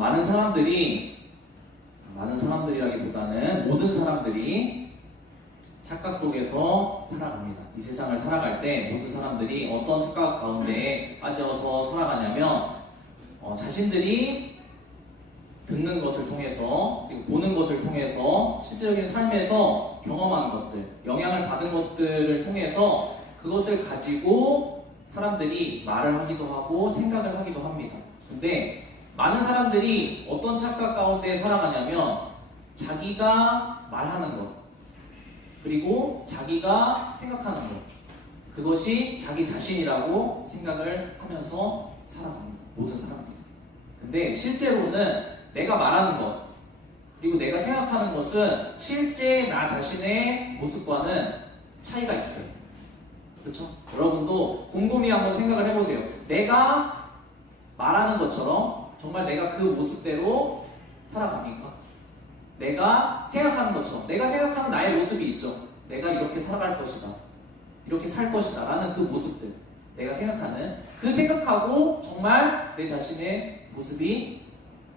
많은 사람들이라기보다는 모든 사람들이 착각 속에서 살아갑니다. 이 세상을 살아갈 때 모든 사람들이 어떤 착각 가운데 빠져서 살아가냐면 자신들이 듣는 것을 통해서 그리고 보는 것을 통해서 실질적인 삶에서 경험한 것들, 영향을 받은 것들을 통해서 그것을 가지고 사람들이 말을 하기도 하고 생각을 하기도 합니다. 근데 많은 사람들이 어떤 착각 가운데 살아가냐면 자기가 말하는 것 그리고 자기가 생각하는 것 그것이 자기 자신이라고 생각을 하면서 살아갑니다. 모든 사람들이. 근데 실제로는 내가 말하는 것 그리고 내가 생각하는 것은 실제 나 자신의 모습과는 차이가 있어요. 그렇죠? 여러분도 곰곰이 한번 생각을 해보세요. 내가 말하는 것처럼 정말 내가 그 모습대로 살아갑니까? 내가 생각하는 것처럼 내가 생각하는 나의 모습이 있죠. 내가 이렇게 살아갈 것이다. 이렇게 살 것이다. 라는 그 모습들. 내가 생각하는 그 생각하고 정말 내 자신의 모습이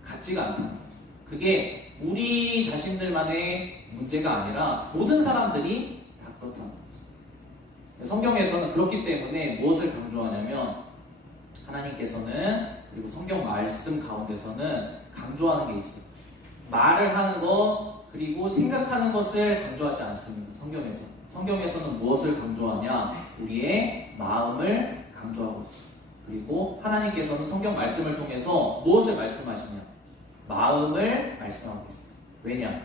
같지가 않다는 거죠. 그게 우리 자신들만의 문제가 아니라 모든 사람들이 다 그렇다는 거죠. 성경에서는 그렇기 때문에 무엇을 강조하냐면 하나님께서는 그리고 성경 말씀 가운데서는 강조하는 게 있어요. 말을 하는 것 그리고 생각하는 것을 강조하지 않습니다. 성경에서는 무엇을 강조하냐? 우리의 마음을 강조하고 있어요. 그리고 하나님께서는 성경 말씀을 통해서 무엇을 말씀하시냐? 마음을 말씀하고 있어요. 왜냐?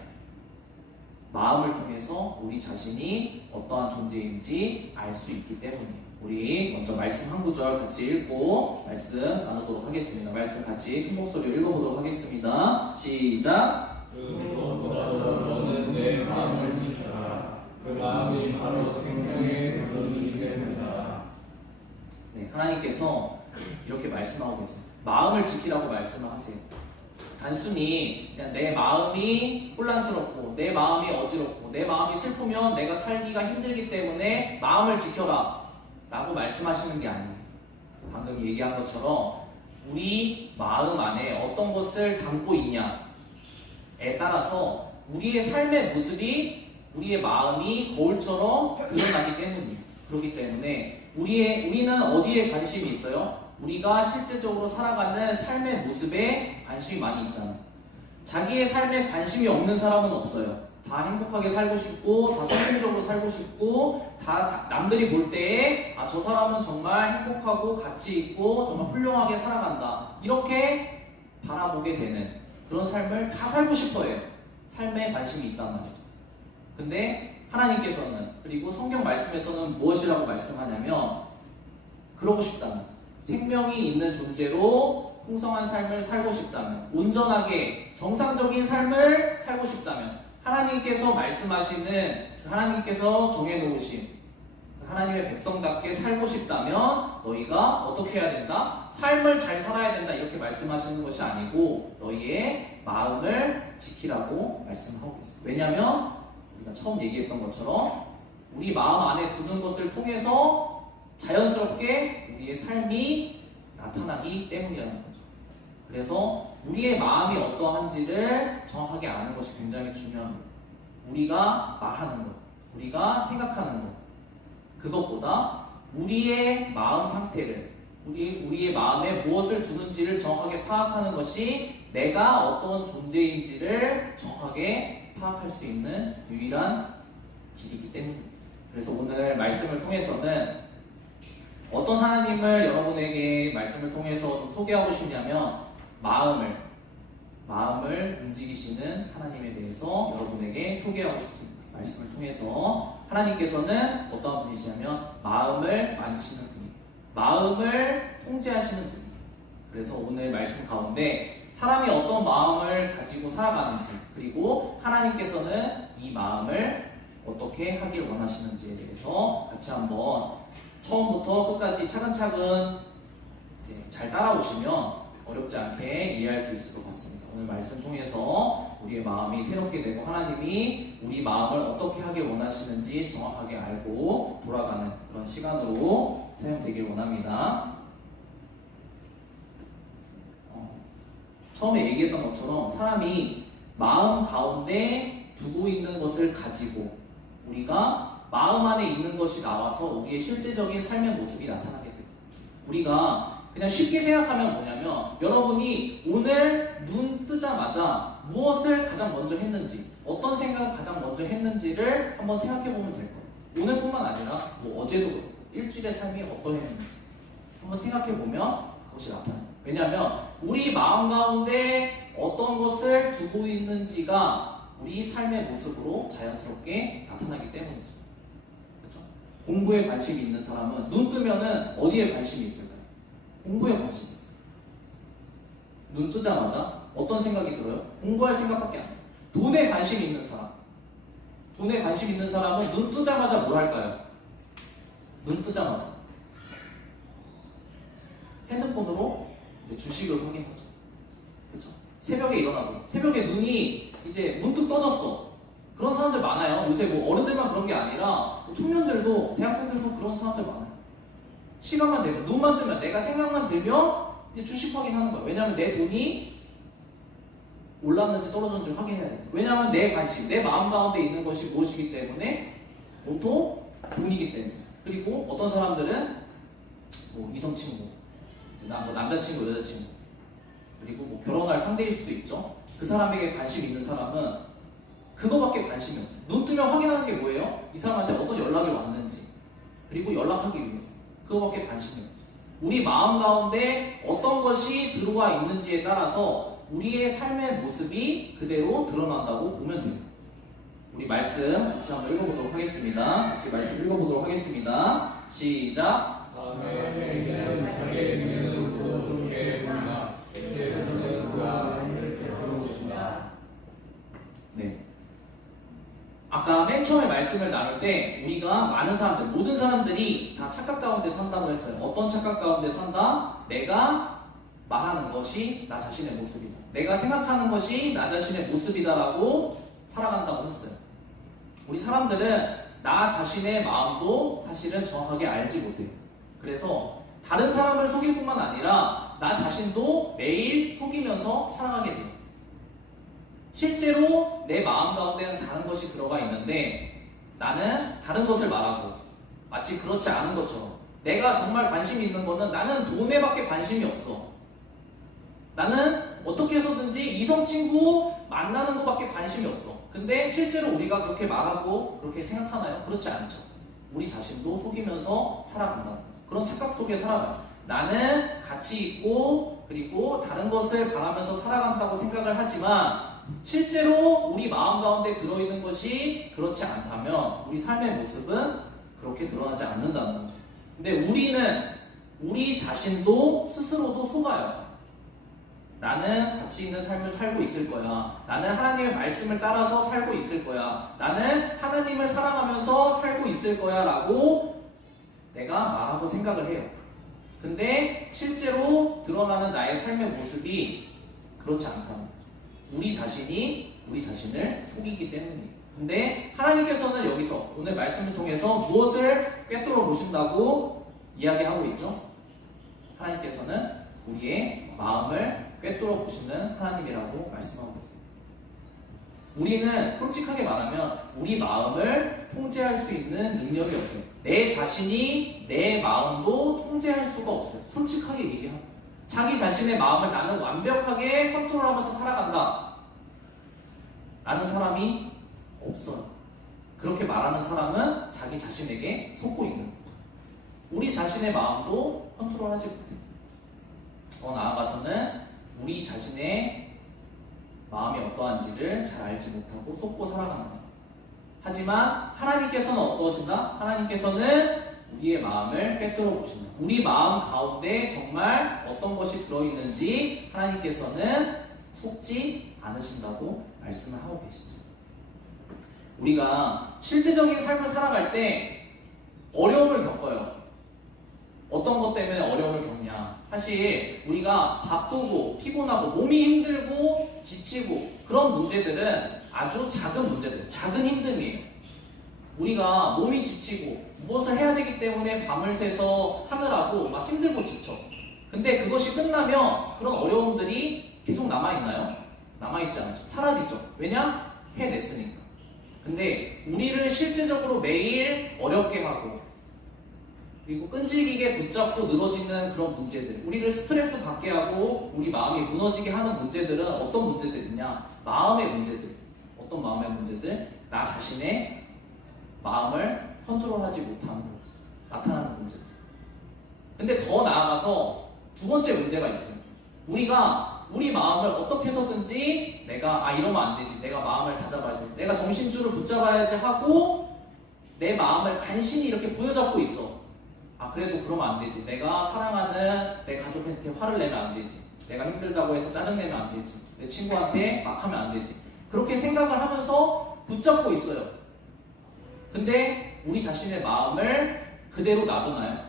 마음을 통해서 우리 자신이 어떠한 존재인지 알 수 있기 때문이에요. 우리 먼저 말씀 한 구절 같이 읽고 말씀 나누도록 하겠습니다. 말씀 같이 큰 목소리로 읽어보도록 하겠습니다. 시작. 그것보다도 너는 내 마음을 지켜라. 그 마음이 바로 생명의 근원이기 때문이다. 네, 하나님께서 이렇게 말씀하고 계세요. 마음을 지키라고 말씀을 하세요. 단순히 그냥 내 마음이 혼란스럽고 내 마음이 어지럽고 내 마음이 슬프면 내가 살기가 힘들기 때문에 마음을 지켜라 라고 말씀하시는 게 아니에요. 방금 얘기한 것처럼 우리 마음 안에 어떤 것을 담고 있냐에 따라서 우리의 삶의 모습이 우리의 마음이 거울처럼 드러나기 때문이에요. 그렇기 때문에 우리는 어디에 관심이 있어요? 우리가 실제적으로 살아가는 삶의 모습에 관심이 많이 있잖아요. 자기의 삶에 관심이 없는 사람은 없어요. 다 행복하게 살고 싶고 다 성공적으로 살고 싶고 다 남들이 볼 때에 저 사람은 정말 행복하고 가치 있고 정말 훌륭하게 살아간다 이렇게 바라보게 되는 그런 삶을 다 살고 싶어해요. 삶에 관심이 있단 말이죠. 근데 하나님께서는 그리고 성경 말씀에서는 무엇이라고 말씀하냐면 그러고 싶다면 생명이 있는 존재로 풍성한 삶을 살고 싶다면 온전하게 정상적인 삶을 살고 싶다면 하나님께서 말씀하시는 하나님께서 정해놓으신 하나님의 백성답게 살고 싶다면 너희가 어떻게 해야 된다? 삶을 잘 살아야 된다 이렇게 말씀하시는 것이 아니고 너희의 마음을 지키라고 말씀하고 있어요. 왜냐하면 우리가 처음 얘기했던 것처럼 우리 마음 안에 두는 것을 통해서 자연스럽게 우리의 삶이 나타나기 때문이라는 거죠. 그래서 우리의 마음이 어떠한지를 정확하게 아는 것이 굉장히 중요합니다. 우리가 말하는 것, 우리가 생각하는 것, 그것보다 우리의 마음 상태를, 우리의 마음에 무엇을 두는지를 정확하게 파악하는 것이 내가 어떤 존재인지를 정확하게 파악할 수 있는 유일한 길이기 때문입니다. 그래서 오늘 말씀을 통해서는 어떤 하나님을 여러분에게 말씀을 통해서 소개하고 싶냐면 마음을 움직이시는 하나님에 대해서 여러분에게 소개하고 싶습니다. 말씀을 통해서 하나님께서는 어떤 분이시냐면 마음을 만지시는 분입니다. 마음을 통제하시는 분입니다. 그래서 오늘 말씀 가운데 사람이 어떤 마음을 가지고 살아가는지 그리고 하나님께서는 이 마음을 어떻게 하길 원하시는지에 대해서 같이 한번 처음부터 끝까지 차근차근 잘 따라오시면 어렵지 않게 이해할 수 있을 것 같습니다. 오늘 말씀 통해서 우리의 마음이 새롭게 되고 하나님이 우리 마음을 어떻게 하길 원하시는지 정확하게 알고 돌아가는 그런 시간으로 사용되길 원합니다. 처음에 얘기했던 것처럼 사람이 마음 가운데 두고 있는 것을 가지고 우리가 마음 안에 있는 것이 나와서 우리의 실제적인 삶의 모습이 나타나게 돼요. 우리가 그냥 쉽게 생각하면 뭐냐면 여러분이 오늘 눈 뜨자마자 무엇을 가장 먼저 했는지 어떤 생각을 가장 먼저 했는지를 한번 생각해 보면 될 거예요. 오늘뿐만 아니라 뭐 어제도 그렇고 일주일의 삶이 어떠했는지 한번 생각해 보면 그것이 나타나요. 왜냐하면 우리 마음 가운데 어떤 것을 두고 있는지가 우리 삶의 모습으로 자연스럽게 나타나기 때문이죠. 그렇죠? 공부에 관심이 있는 사람은 눈 뜨면은 어디에 관심이 있을까요? 공부에 관심이 있어요. 눈 뜨자마자 어떤 생각이 들어요? 공부할 생각밖에 안 해요. 돈에 관심이 있는 사람. 돈에 관심 있는 사람은 눈 뜨자마자 뭘 할까요? 눈 뜨자마자 핸드폰으로 이제 주식을 확인하죠. 그렇죠? 새벽에 일어나도 새벽에 눈이 이제 문득 떠졌어. 그런 사람들 많아요. 요새 뭐 어른들만 그런 게 아니라 청년들도 대학생들도 그런 사람들 많아요. 시간만 되면 눈만 뜨면 내가 생각만 들면 이제 주식 확인하는 거예요. 왜냐하면 내 돈이 올랐는지 떨어졌는지 확인해야 돼요. 왜냐하면 내 관심, 내 마음 가운데 있는 것이 무엇이기 때문에 보통 돈이기 때문에. 그리고 어떤 사람들은 뭐 이성 친구, 뭐 남자친구, 여자친구, 그리고 뭐 결혼할 상대일 수도 있죠. 그 사람에게 관심 있는 사람은 그거밖에 관심이 없어요. 눈 뜨면 확인하는 게 뭐예요? 이 사람한테 어떤 연락이 왔는지, 그리고 연락하기 위해서 그거밖에 관심이 없어요. 우리 마음 가운데 어떤 것이 들어와 있는지에 따라서 우리의 삶의 모습이 그대로 드러난다고 보면 돼요. 우리 말씀 같이 한번 읽어보도록 하겠습니다. 같이 말씀 읽어보도록 하겠습니다. 시작. 사람에게는 자기의 눈으로 좋게 보이나 겉에서는 그가 이렇게 들어오신다. 네. 아까 맨 처음에 말씀을 나눌 때 우리가 많은 사람들, 모든 사람들이 다 착각 가운데 산다고 했어요. 어떤 착각 가운데 산다? 내가 말하는 것이 나 자신의 모습이다. 내가 생각하는 것이 나 자신의 모습이다라고 살아간다고 했어요. 우리 사람들은 나 자신의 마음도 사실은 정확하게 알지 못해요. 그래서 다른 사람을 속일 뿐만 아니라 나 자신도 매일 속이면서 살아가게 돼요. 실제로 내 마음 가운데는 다른 것이 들어가 있는데 나는 다른 것을 말하고 마치 그렇지 않은 것처럼 내가 정말 관심이 있는 거는 나는 돈에밖에 관심이 없어. 나는 어떻게 해서든지 이성 친구 만나는 것밖에 관심이 없어. 근데 실제로 우리가 그렇게 말하고 그렇게 생각하나요? 그렇지 않죠. 우리 자신도 속이면서 살아간다는 거예요. 그런 착각 속에 살아가요. 나는 가치 있고 그리고 다른 것을 바라면서 살아간다고 생각을 하지만 실제로 우리 마음 가운데 들어있는 것이 그렇지 않다면 우리 삶의 모습은 그렇게 드러나지 않는다는 거죠. 근데 우리는 우리 자신도 스스로도 속아요. 나는 가치 있는 삶을 살고 있을 거야. 나는 하나님의 말씀을 따라서 살고 있을 거야. 나는 하나님을 사랑하면서 살고 있을 거야 라고 내가 말하고 생각을 해요. 근데 실제로 드러나는 나의 삶의 모습이 그렇지 않다는 거죠. 우리 자신이 우리 자신을 속이기 때문이에요. 근데 하나님께서는 여기서 오늘 말씀을 통해서 무엇을 꿰뚫어 보신다고 이야기하고 있죠? 하나님께서는 우리의 마음을 꿰뚫어 보시는 하나님이라고 말씀하고 있습니다. 우리는 솔직하게 말하면 우리 마음을 통제할 수 있는 능력이 없어요. 내 자신이 내 마음도 통제할 수가 없어요. 솔직하게 얘기하고 자기 자신의 마음을 나는 완벽하게 컨트롤하면서 살아간다 라는 사람이 없어요. 그렇게 말하는 사람은 자기 자신에게 속고 있는 거죠. 우리 자신의 마음도 컨트롤하지 못해요. 더 나아가서는 우리 자신의 마음이 어떠한지를 잘 알지 못하고 속고 살아간다. 하지만 하나님께서는 어떠신가? 하나님께서는 우리의 마음을 꿰뚫어 보신다. 우리 마음 가운데 정말 어떤 것이 들어있는지 하나님께서는 속지 않으신다고 말씀을 하고 계시죠. 우리가 실제적인 삶을 살아갈 때 어려움을 겪어요. 어떤 것 때문에 어려움을 겪냐? 사실 우리가 바쁘고 피곤하고 몸이 힘들고 지치고 그런 문제들은 아주 작은 문제들, 작은 힘듦이에요. 우리가 몸이 지치고 무엇을 해야 되기 때문에 밤을 새서 하느라고 막 힘들고 지쳐. 근데 그것이 끝나면 그런 어려움들이 계속 남아있나요? 남아있지 않죠. 사라지죠. 왜냐? 해냈으니까. 근데 우리를 실제적으로 매일 어렵게 하고 그리고 끈질기게 붙잡고 늘어지는 그런 문제들, 우리를 스트레스 받게 하고 우리 마음이 무너지게 하는 문제들은 어떤 문제들이냐? 마음의 문제들. 어떤 마음의 문제들? 나 자신의 마음을 컨트롤하지 못하는 나타나는 문제들. 근데 더 나아가서 두 번째 문제가 있어요. 우리가 우리 마음을 어떻게 해서든지 내가 이러면 안 되지, 내가 마음을 다잡아야지, 내가 정신줄을 붙잡아야지 하고 내 마음을 간신히 이렇게 부여잡고 있어. 그래도 그러면 안 되지, 내가 사랑하는 내 가족한테 화를 내면 안 되지, 내가 힘들다고 해서 짜증내면 안 되지, 내 친구한테 막 하면 안 되지, 그렇게 생각을 하면서 붙잡고 있어요. 근데 우리 자신의 마음을 그대로 놔두나요?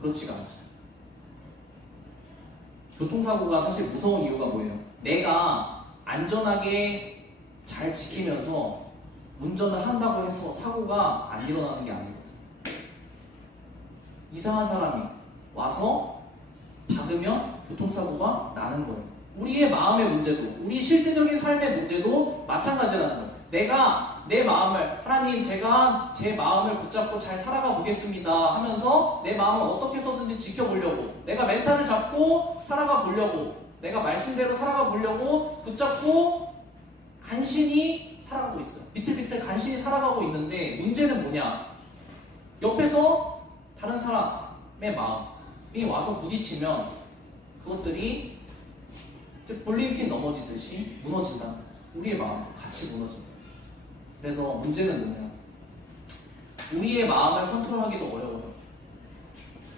그렇지가 않죠. 교통사고가 사실 무서운 이유가 뭐예요? 내가 안전하게 잘 지키면서 운전을 한다고 해서 사고가 안 일어나는 게 아니거든. 이상한 사람이 와서 박으면 교통사고가 나는 거예요. 우리의 마음의 문제도, 우리 실제적인 삶의 문제도 마찬가지라는 거예요. 내가 내 마음을, 하나님 제가 제 마음을 붙잡고 잘 살아가 보겠습니다 하면서 내 마음을 어떻게 해서든지 지켜보려고, 내가 멘탈을 잡고 살아가 보려고, 내가 말씀대로 살아가 보려고 붙잡고 간신히 살아가고 있어요. 비틀비틀 간신히 살아가고 있는데 문제는 뭐냐? 옆에서 다른 사람의 마음이 와서 부딪히면 그것들이 볼링핀 넘어지듯이 무너진다. 우리의 마음 같이 무너진다. 그래서 문제는 뭐냐? 우리의 마음을 컨트롤하기도 어려워요.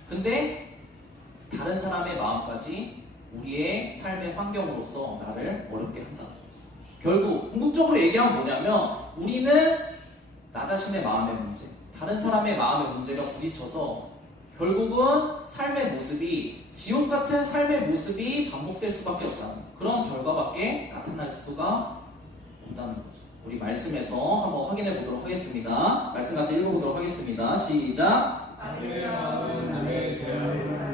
근데 다른 사람의 마음까지 우리의 삶의 환경으로서 나를 어렵게 한다. 결국 궁극적으로 얘기하면 뭐냐면 우리는 나 자신의 마음의 문제, 다른 사람의 마음의 문제가 부딪혀서 결국은 삶의 모습이, 지옥 같은 삶의 모습이 반복될 수밖에 없다는 그런 결과밖에 나타날 수가 없다는 거죠. 우리 말씀에서 한번 확인해 보도록 하겠습니다. 말씀 같이 읽어보도록 하겠습니다. 시작. 내 마음은 남의 죄를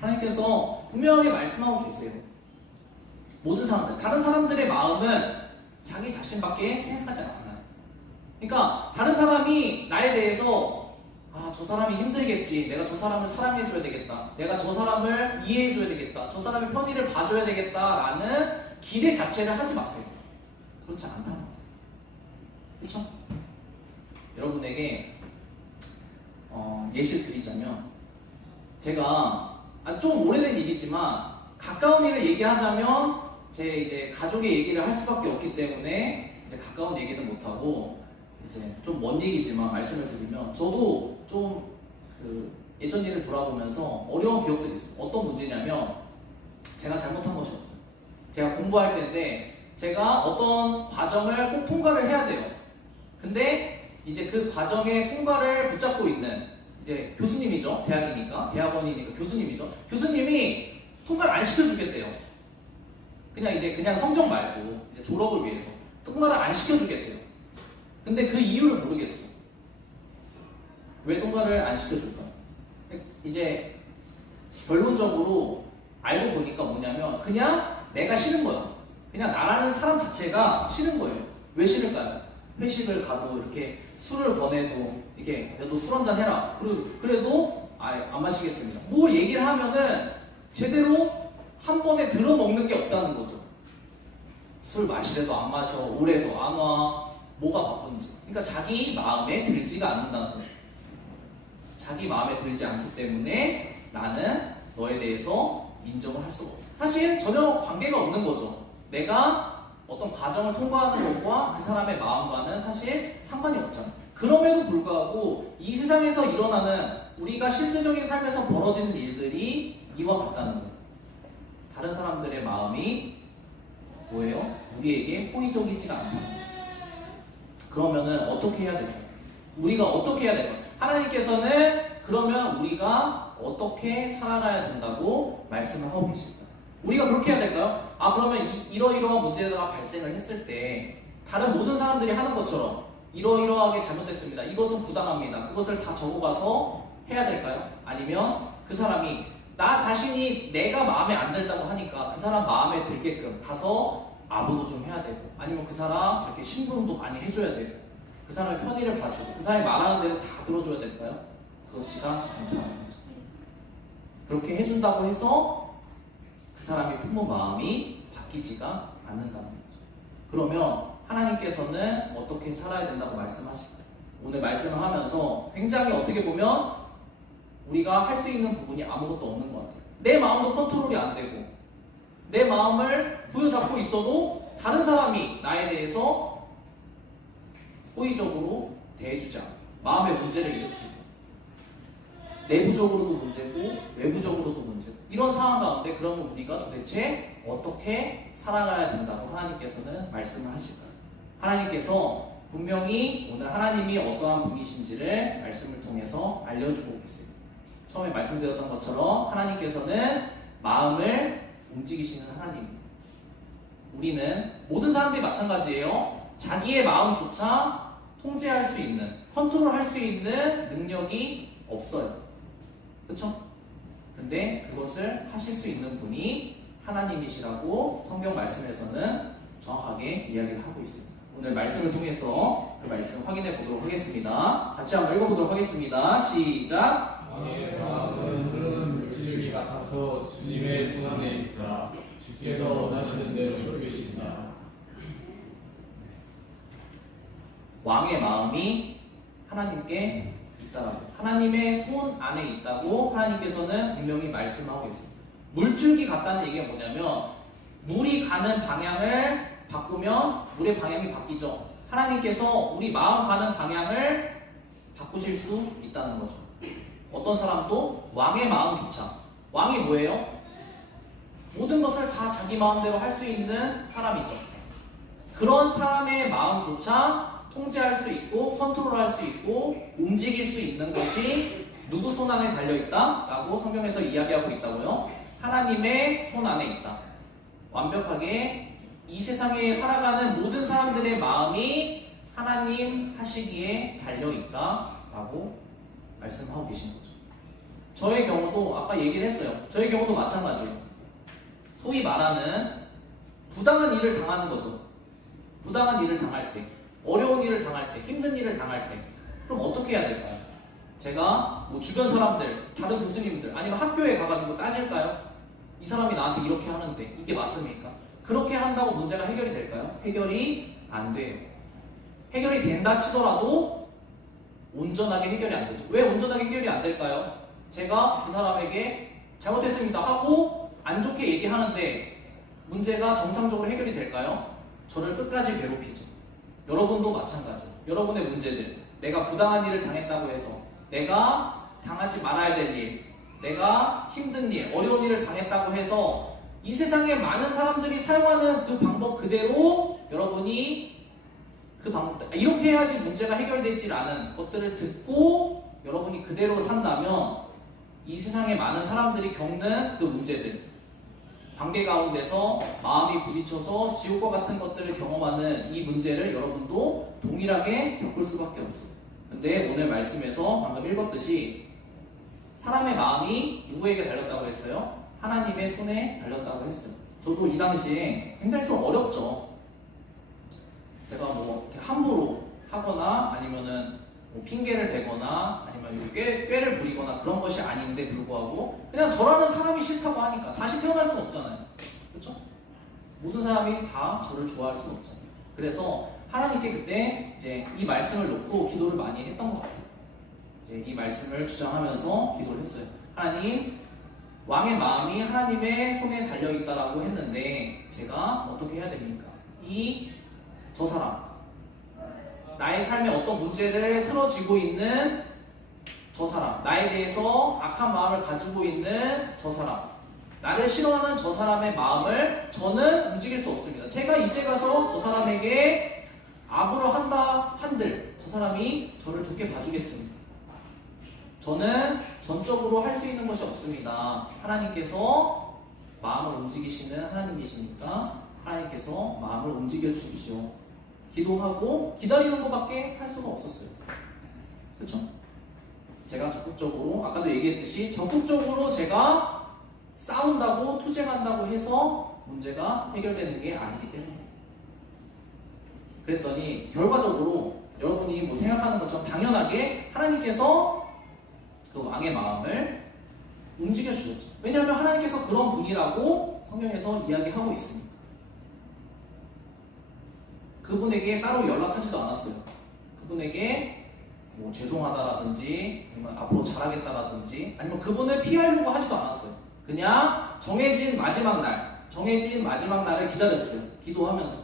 하나님께서 분명하게 말씀하고 계세요. 모든 사람들, 다른 사람들의 마음은 자기 자신밖에 생각하지 않아요. 그러니까 다른 사람이 나에 대해서 저 사람이 힘들겠지, 내가 저 사람을 사랑해줘야 되겠다, 내가 저 사람을 이해해줘야 되겠다, 저 사람의 편의를 봐줘야 되겠다라는 기대 자체를 하지 마세요. 그렇지 않다는 거예요. 그렇죠? 여러분에게 예시를 드리자면, 제가 좀 오래된 일이지만 가까운 일을 얘기하자면 제 이제 가족의 얘기를 할 수밖에 없기 때문에 이제 가까운 얘기는 못하고 이제 좀 먼 얘기지만 말씀을 드리면, 저도 좀 예전 일을 돌아보면서 어려운 기억들이 있어요. 어떤 문제냐면 제가 잘못한 것이 없어요. 제가 공부할 때인데 제가 어떤 과정을 꼭 통과를 해야 돼요. 근데 이제 그 과정의 통과를 붙잡고 있는 이제 교수님이죠. 대학이니까, 대학원이니까 교수님이죠. 교수님이 통과를 안 시켜주겠대요. 그냥 성적 말고 이제 졸업을 위해서 통과를 안 시켜주겠대요. 근데 그 이유를 모르겠어. 왜 통과를 안 시켜줄까? 이제 결론적으로 알고 보니까 뭐냐면 그냥 내가 싫은 거야. 그냥 나라는 사람 자체가 싫은 거예요. 왜 싫을까요? 회식을 가도 이렇게 술을 권해도 이렇게 너 술 한잔 해라. 그래도 안 마시겠습니다. 뭘 얘기를 하면은 제대로 한 번에 들어먹는 게 없다는 거죠. 술 마시래도 안 마셔, 오래도 안 와. 뭐가 바쁜지. 그러니까 자기 마음에 들지가 않는다는 거예요. 자기 마음에 들지 않기 때문에 나는 너에 대해서 인정을 할 수가 없어. 사실 전혀 관계가 없는 거죠. 내가 어떤 과정을 통과하는 것과 그 사람의 마음과는 사실 상관이 없잖아. 그럼에도 불구하고 이 세상에서 일어나는 우리가 실제적인 삶에서 벌어지는 일들이 이와 같다는 거예요. 다른 사람들의 마음이 뭐예요? 우리에게 호의적이지가 않다는 거예요. 그러면은 어떻게 해야 될까요? 우리가 어떻게 해야 될까요? 하나님께서는 그러면 우리가 어떻게 살아가야 된다고 말씀을 하고 계십니다. 우리가 그렇게 해야 될까요? 그러면 이러이러한 문제가 발생을 했을 때 다른 모든 사람들이 하는 것처럼 이러이러하게 잘못됐습니다, 이것은 부당합니다, 그것을 다 적어가서 해야 될까요? 아니면 그 사람이 나 자신이 내가 마음에 안 들다고 하니까 그 사람 마음에 들게끔 가서 아부도 좀 해야 되고, 아니면 그 사람 이렇게 심부름도 많이 해줘야 되고, 그 사람의 편의를 봐주고, 그 사람이 말하는 대로 다 들어줘야 될까요? 그렇지가 않다는 거죠. 그렇게 해준다고 해서 그 사람의 부모 마음이 바뀌지가 않는다는 거죠. 그러면 하나님께서는 어떻게 살아야 된다고 말씀하실까요? 오늘 말씀을 하면서 굉장히 어떻게 보면 우리가 할 수 있는 부분이 아무것도 없는 것 같아요. 내 마음도 컨트롤이 안 되고, 내 마음을 부여잡고 있어도 다른 사람이 나에 대해서 호의적으로 대해주지 않고 마음의 문제를 일으키고, 내부적으로도 문제고 외부적으로도 문제고, 이런 상황 가운데 그러면 우리가 도대체 어떻게 살아가야 된다고 하나님께서는 말씀을 하실까요? 하나님께서 분명히 오늘 하나님이 어떠한 분이신지를 말씀을 통해서 알려주고 계세요. 처음에 말씀드렸던 것처럼 하나님께서는 마음을 움직이시는 하나님입니다. 우리는 모든 사람들이 마찬가지예요. 자기의 마음조차 통제할 수 있는, 컨트롤할 수 있는 능력이 없어요. 그렇죠? 근데 그것을 하실 수 있는 분이 하나님이시라고 성경 말씀에서는 정확하게 이야기를 하고 있습니다. 오늘 말씀을 통해서 그 말씀 확인해 보도록 하겠습니다. 같이 한번 읽어보도록 하겠습니다. 시작! 왕의 마음은 흐르는 물줄기 같아서 주님의 손안에 있다. 주께서 원하시는 대로 이루신다. 왕의 마음이 하나님께 있다라고, 하나님의 손 안에 있다고 하나님께서는 분명히 말씀하고 있습니다. 물줄기 같다는 얘기가 뭐냐면, 물이 가는 방향을 바꾸면 물의 방향이 바뀌죠. 하나님께서 우리 마음 가는 방향을 바꾸실 수 있다는 거죠. 어떤 사람도 왕의 마음조차, 왕이 뭐예요? 모든 것을 다 자기 마음대로 할 수 있는 사람이죠. 그런 사람의 마음조차 통제할 수 있고 컨트롤할 수 있고 움직일 수 있는 것이 누구 손 안에 달려있다? 라고 성경에서 이야기하고 있다고요? 하나님의 손 안에 있다. 완벽하게 이 세상에 살아가는 모든 사람들의 마음이 하나님 하시기에 달려있다 라고 말씀하고 계신 거죠. 저의 경우도 아까 얘기를 했어요. 저의 경우도 마찬가지예요. 소위 말하는 부당한 일을 당하는 거죠. 부당한 일을 당할 때, 어려운 일을 당할 때, 힘든 일을 당할 때, 그럼 어떻게 해야 될까요? 제가 뭐 주변 사람들, 다른 교수님들, 아니면 학교에 가가지고 따질까요? 이 사람이 나한테 이렇게 하는데 이게 맞습니까? 그렇게 한다고 문제가 해결이 될까요? 해결이 안 돼요. 해결이 된다 치더라도 온전하게 해결이 안 되죠. 왜 온전하게 해결이 안 될까요? 제가 그 사람에게 잘못했습니다 하고 안 좋게 얘기하는데 문제가 정상적으로 해결이 될까요? 저를 끝까지 괴롭히죠. 여러분도 마찬가지. 여러분의 문제들, 내가 부당한 일을 당했다고 해서, 내가 당하지 말아야 될 일, 내가 힘든 일, 어려운 일을 당했다고 해서 이 세상에 많은 사람들이 사용하는 그 방법 그대로 여러분이 그 방법, 이렇게 해야지 문제가 해결되지 않은 것들을 듣고 여러분이 그대로 산다면 이 세상에 많은 사람들이 겪는 그 문제들, 관계 가운데서 마음이 부딪혀서 지옥과 같은 것들을 경험하는 이 문제를 여러분도 동일하게 겪을 수밖에 없어요. 근데 오늘 말씀에서 방금 읽었듯이 사람의 마음이 누구에게 달렸다고 했어요? 하나님의 손에 달렸다고 했어요. 저도 이 당시에 굉장히 좀 어렵죠. 제가 뭐 이렇게 함부로 하거나 아니면은 뭐 핑계를 대거나 아니면 꾀를 부리거나 그런 것이 아닌데 불구하고 그냥 저라는 사람이 싫다고 하니까 다시 태어날 수는 없잖아요. 그렇죠? 모든 사람이 다 저를 좋아할 수는 없잖아요. 그래서 하나님께 그때 이제 이 말씀을 놓고 기도를 많이 했던 것 같아요. 이제 이 말씀을 주장하면서 기도를 했어요. 하나님, 왕의 마음이 하나님의 손에 달려있다라고 했는데 제가 어떻게 해야 됩니까? 저 사람, 나의 삶에 어떤 문제를 틀어지고 있는 저 사람, 나에 대해서 악한 마음을 가지고 있는 저 사람, 나를 싫어하는 저 사람의 마음을 저는 움직일 수 없습니다. 제가 이제 가서 저 사람에게 아부를 한다 한들 저 사람이 저를 좋게 봐주겠습니다. 저는 전적으로 할 수 있는 것이 없습니다. 하나님께서 마음을 움직이시는 하나님이시니까 하나님께서 마음을 움직여 주십시오. 기도하고 기다리는 것밖에 할 수가 없었어요. 그렇죠? 제가 적극적으로, 아까도 얘기했듯이 적극적으로 제가 싸운다고 투쟁한다고 해서 문제가 해결되는 게 아니기 때문에. 그랬더니 결과적으로 여러분이 뭐 생각하는 것처럼 당연하게 하나님께서 그 왕의 마음을 움직여 주셨죠. 왜냐하면 하나님께서 그런 분이라고 성경에서 이야기하고 있습니다. 그분에게 따로 연락하지도 않았어요. 그분에게 뭐 죄송하다라든지 아니면 앞으로 잘하겠다라든지 아니면 그분을 피하려고 하지도 않았어요. 그냥 정해진 마지막 날을 기다렸어요. 기도하면서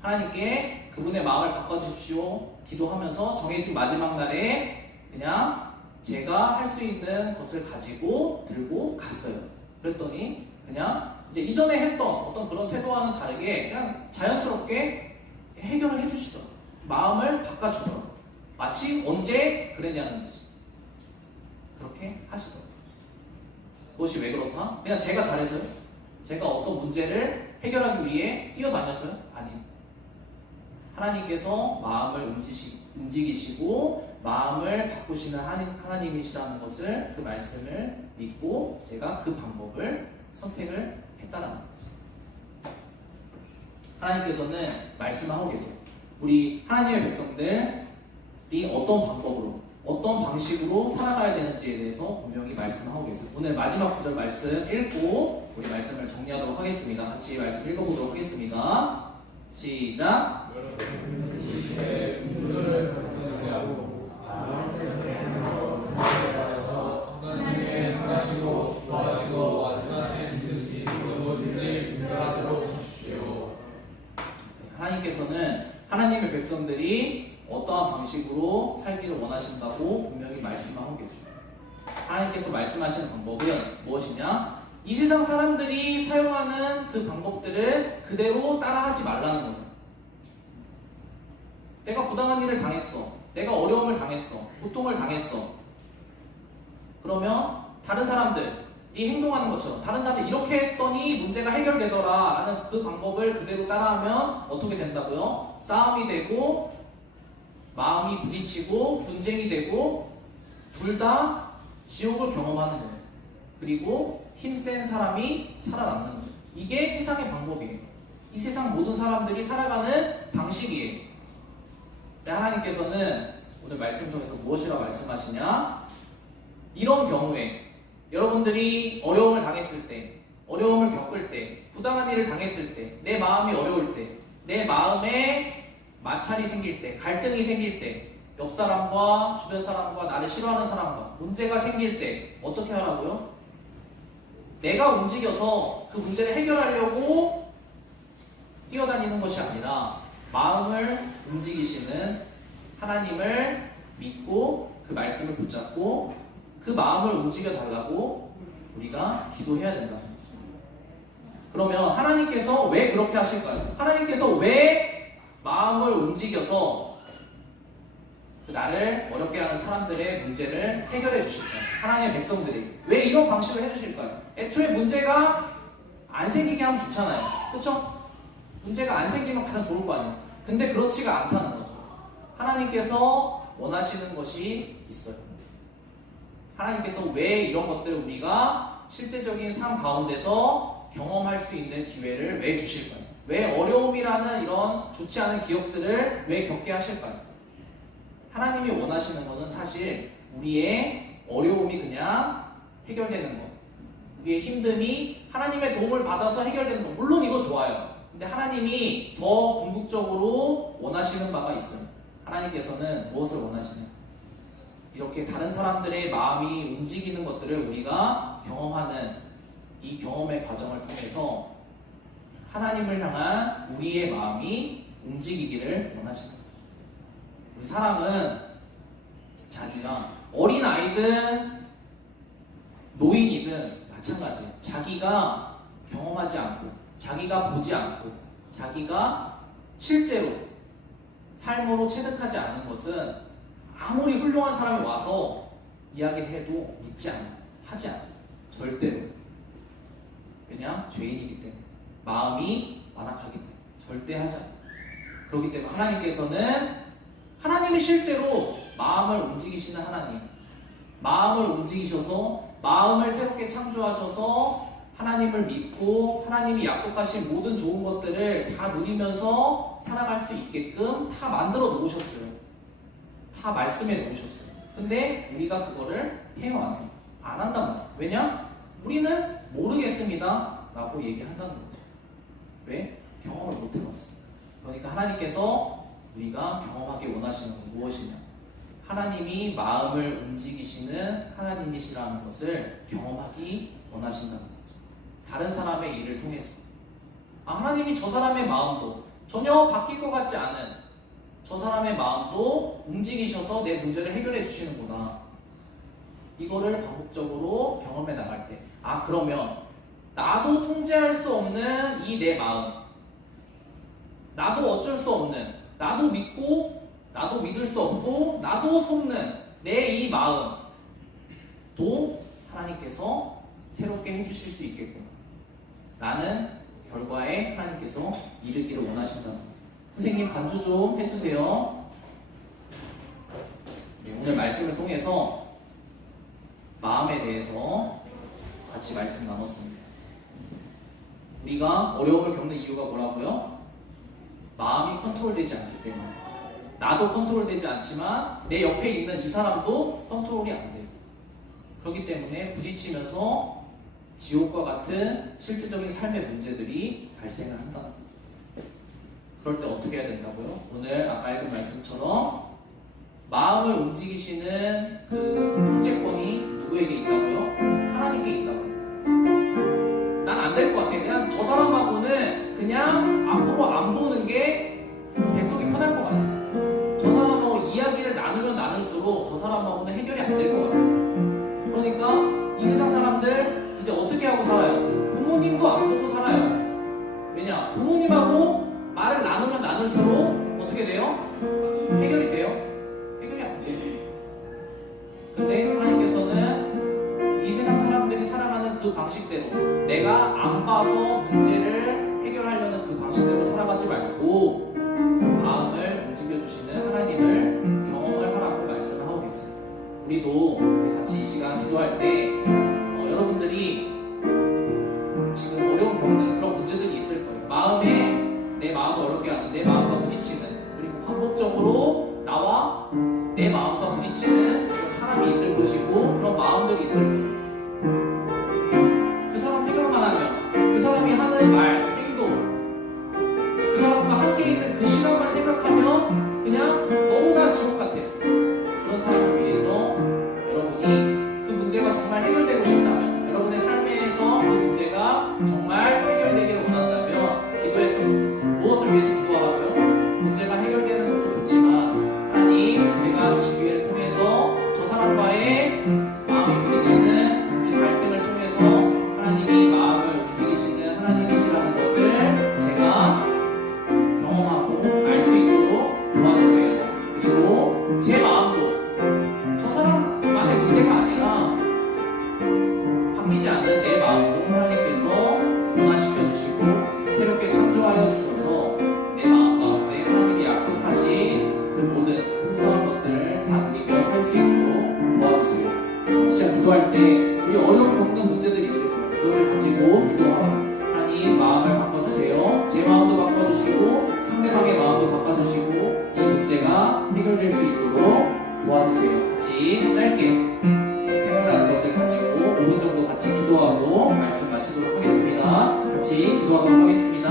하나님께 그분의 마음을 바꿔주십시오 기도하면서 정해진 마지막 날에 그냥 제가 할 수 있는 것을 가지고 들고 갔어요. 그랬더니 그냥 이제 이전에 했던 어떤 그런 태도와는 다르게 그냥 자연스럽게 해결을 해주시더라고요. 마음을 바꿔주더라고요. 마치 언제 그랬냐는 듯이 그렇게 하시더라고요. 그것이 왜 그렇다? 그냥 제가 잘해서요? 제가 어떤 문제를 해결하기 위해 뛰어다녀서요? 아니에요. 하나님께서 마음을 움직이시고 마음을 바꾸시는 하나님이시라는 것을 그 말씀을 믿고 제가 그 방법을 선택을 했다라는 거죠. 하나님께서는 말씀하고 계세요. 우리 하나님의 백성들이 어떤 방법으로 어떤 방식으로 살아가야 되는지에 대해서 분명히 말씀하고 계세요. 오늘 마지막 구절 말씀 읽고 우리 말씀을 정리하도록 하겠습니다. 같이 말씀 읽어보도록 하겠습니다. 시작. 여러분 이시에 분들을 각성하고 하나님의 선하시고 도하시고 완전하신 뜻이 무엇인지 분별하도록 하십시오. 하나님께서는 하나님의 백성들이 어떠한 방식으로 살기를 원하신다고 분명히 말씀하고 계십니다. 하나님께서 말씀하시는 방법은 무엇이냐? 이 세상 사람들이 사용하는 그 방법들을 그대로 따라하지 말라는 거예요. 내가 부당한 일을 당했어. 내가 어려움을 당했어. 고통을 당했어. 그러면 다른 사람들이 행동하는 것처럼 다른 사람들이 이렇게 했더니 문제가 해결되더라 라는 그 방법을 그대로 따라하면 어떻게 된다고요? 싸움이 되고 마음이 부딪히고 분쟁이 되고 둘 다 지옥을 경험하는 거예요. 그리고 힘센 사람이 살아남는 거예요. 이게 세상의 방법이에요. 이 세상 모든 사람들이 살아가는 방식이에요. 하나님께서는 오늘 말씀 통해서 무엇이라고 말씀하시냐? 이런 경우에 여러분들이 어려움을 당했을 때, 어려움을 겪을 때, 부당한 일을 당했을 때, 내 마음이 어려울 때, 내 마음에 마찰이 생길 때, 갈등이 생길 때, 옆 사람과 주변 사람과 나를 싫어하는 사람과 문제가 생길 때 어떻게 하라고요? 내가 움직여서 그 문제를 해결하려고 뛰어다니는 것이 아니라 마음을 움직이시는 하나님을 믿고 그 말씀을 붙잡고 그 마음을 움직여 달라고 우리가 기도해야 된다. 그러면 하나님께서 왜 그렇게 하실까요? 하나님께서 왜 마음을 움직여서 그 나를 어렵게 하는 사람들의 문제를 해결해 주실까요? 하나님의 백성들이 왜 이런 방식을 해주실까요? 애초에 문제가 안 생기게 하면 좋잖아요. 그렇죠? 문제가 안 생기면 가장 좋을 거 아니에요. 근데 그렇지가 않다는 거죠. 하나님께서 원하시는 것이 있어요. 하나님께서 왜 이런 것들을 우리가 실제적인 삶 가운데서 경험할 수 있는 기회를 왜 주실까요? 왜 어려움이라는 이런 좋지 않은 기억들을 왜 겪게 하실까요? 하나님이 원하시는 것은 사실 우리의 어려움이 그냥 해결되는 것, 우리의 힘듦이 하나님의 도움을 받아서 해결되는 것, 물론 이거 좋아요. 근데 하나님이 더 궁극적으로 원하시는 바가 있어요. 하나님께서는 무엇을 원하시냐? 이렇게 다른 사람들의 마음이 움직이는 것들을 우리가 경험하는 이 경험의 과정을 통해서 하나님을 향한 우리의 마음이 움직이기를 원하십니다. 우리 사람은 자기가 어린 아이든 노인이든 마찬가지예요. 자기가 경험하지 않고 자기가 보지 않고 자기가 실제로 삶으로 체득하지 않은 것은 아무리 훌륭한 사람이 와서 이야기를 해도 믿지 않아요. 하지 않아요. 절대로. 왜냐? 죄인이기 때문에. 마음이 완악하기 때문에. 절대 하지 않아요. 그렇기 때문에 하나님께서는 하나님이 실제로 마음을 움직이시는 하나님, 마음을 움직이셔서 마음을 새롭게 창조하셔서 하나님을 믿고 하나님이 약속하신 모든 좋은 것들을 다 누리면서 살아갈 수 있게끔 다 만들어 놓으셨어요. 다 말씀해 놓으셨어요. 근데 우리가 그거를 해요, 안 해요? 안 한단 말이에요. 왜냐? 우리는 모르겠습니다 라고 얘기한다는 거죠. 왜? 경험을 못 해봤으니까. 그러니까 하나님께서 우리가 경험하기 원하시는 건 무엇이냐? 하나님이 마음을 움직이시는 하나님이시라는 것을 경험하기 원하신다는 거죠. 다른 사람의 일을 통해서. 하나님이 저 사람의 마음도 전혀 바뀔 것 같지 않은 저 사람의 마음도 움직이셔서 내 문제를 해결해 주시는구나. 이거를 반복적으로 경험해 나갈 때, 그러면 나도 통제할 수 없는 이 내 마음, 나도 어쩔 수 없는, 나도 믿고 나도 믿을 수 없고 나도 속는 내 이 마음도 하나님께서 새롭게 해주실 수 있겠구나 라는 결과에 하나님께서 이르기를 원하신다는 거예요. 선생님 간주 좀 해주세요. 오늘 말씀을 통해서 마음에 대해서 같이 말씀 나눴습니다. 우리가 어려움을 겪는 이유가 뭐라고요? 마음이 컨트롤되지 않기 때문에. 나도 컨트롤되지 않지만 내 옆에 있는 이 사람도 컨트롤이 안 돼요. 그렇기 때문에 부딪히면서 지옥과 같은 실질적인 삶의 문제들이 발생을 한다는 거죠. 그럴 때 어떻게 해야 된다고요? 오늘 아까 읽은 말씀처럼 마음을 움직이시는 그 통제권이 누구에게 있다고요? 하나님께 있다고요. 난 안 될 것 같아. 그냥 저 사람하고는 그냥 앞으로 안 보는 게 뱃속이 편할 것 같아. 저 사람하고 이야기를 나누면 나눌수록 저 사람하고는 해결이 안 될 것 같아. 그러니까 이 세상 사람들 이제 어떻게 하고 살아요? 부모님도 안 보고 살아요. 왜냐? 부모님하고 말을 나누면 나눌수록 어떻게 돼요? 해결이 돼요? 해결이 안 돼요. 근데 하나님께서는 이 세상 사람들이 살아가는 그 방식대로, 내가 안 봐서 문제를 해결하려는 그 방식대로 살아가지 말고 마음을 움직여주시는 하나님을 경험을 하라고 말씀을 하고 계세요. 우리 같이 이 시간 기도할 때 여러분들이 지금 어려움 겪는 그런 문제들이 있을 거예요. 내 마음을 어렵게 하는, 내 마음과 부딪히는, 그리고 반복적으로 나와 내 마음과 부딪히는 그런 사람이 있을 것이고, 그런 마음들이 있을 거예요. 그 사람 생각만 하면, 그 사람이 하는 말, 행동, 그 사람과 함께 있는 그 시간만 생각하면 그냥 너무나 지옥 같아요. 그런 사람을 위해서 여러분이 그 문제가 정말 해결되고 싶다면, 여러분의 삶에서 그 문제가 정말 해결되기를 원한다면 기도했으면 좋겠어요. 무엇을 위해서 기도하라고요? 문제가 해결되는 것도 좋지만, 하나님, 제가 이 기회를 통해서 저 사람과의 마음이 부딪히는 이 갈등을 통해서 하나님이 마음을 움직이시는 하나님이시라는 것을 제가 경험하고 알 수 있도록 도와주세요. 그리고 제 마음도 저 사람만의 문제가 아니라 바뀌지 않는 내 마음도 하나님께서 변화시켜 주시고 새롭게 창조하여 주셔서 내 마음 가운데 하나님이 약속하신 그 모든 풍성한 것들을 다 누리며 살 수 있도록 도와주세요. 이 시간 기도할 때 우리 어려움 겪는 문제들이 있을 거예요. 그것을 가지고 기도하고, 하나님 마음을 바꿔주세요. 제 마음도 바꿔주시고 상대방의 마음도 바꿔주시고 이 문제가 해결될 수 있도록 도와주세요. 같이 짧게 생각나는 것들 가지고 5분 정도 같이 기도하고 말씀 마치도록 하겠습니다. 같이 기도하도록 하겠습니다.